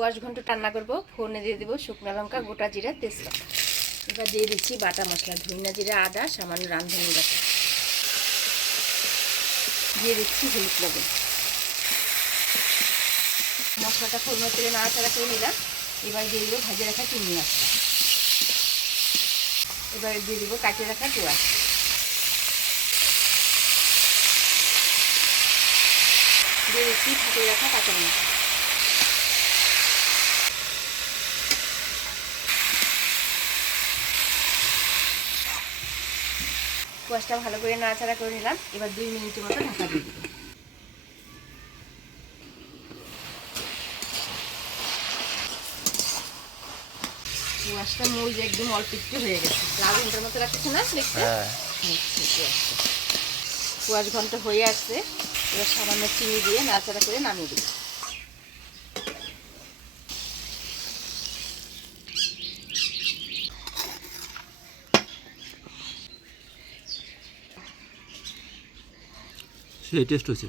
Quash ঘন্ট রান্না করব। ফোড়নে দিয়ে দেবো শুকনো লঙ্কা, গোটা জিরা, তেজপাতা। এবার দিয়ে দিচ্ছি বাটা মশলা, ধনিয়া জিরা, আদা, সামান্য রাঁধুনি বাটা। দিয়ে দিচ্ছি হলুদ লবণ। মশলাটা ফোড়ন তেলে নাড়াচাড়া করে নিলাম। এবার দিয়ে দেবো ভাজে রাখা চিংড়ি মাছটা। এবার দিয়ে দেবো কাটিয়ে রাখা কোয়াশ। দিয়ে দিচ্ছি ফুটিয়ে রাখা কাঁচামরিচ। কোয়াশটা ভালো করে নাড়াচাড়া করে নিলাম। এবার 2 মিনিটের মতো ঢাকা দিয়ে দেবো। কোয়াশটা মরিচ একদম অল্প একটু হয়ে গেছে, লাল ঘন্টার মতো রাখছে না দেখতে। কোয়াশ ঘন্ট হয়ে আসছে। এবার সামান্য চিনি দিয়ে নাড়াচাড়া করে নামিয়ে দেবো। সেই টেস্ট হয়েছে।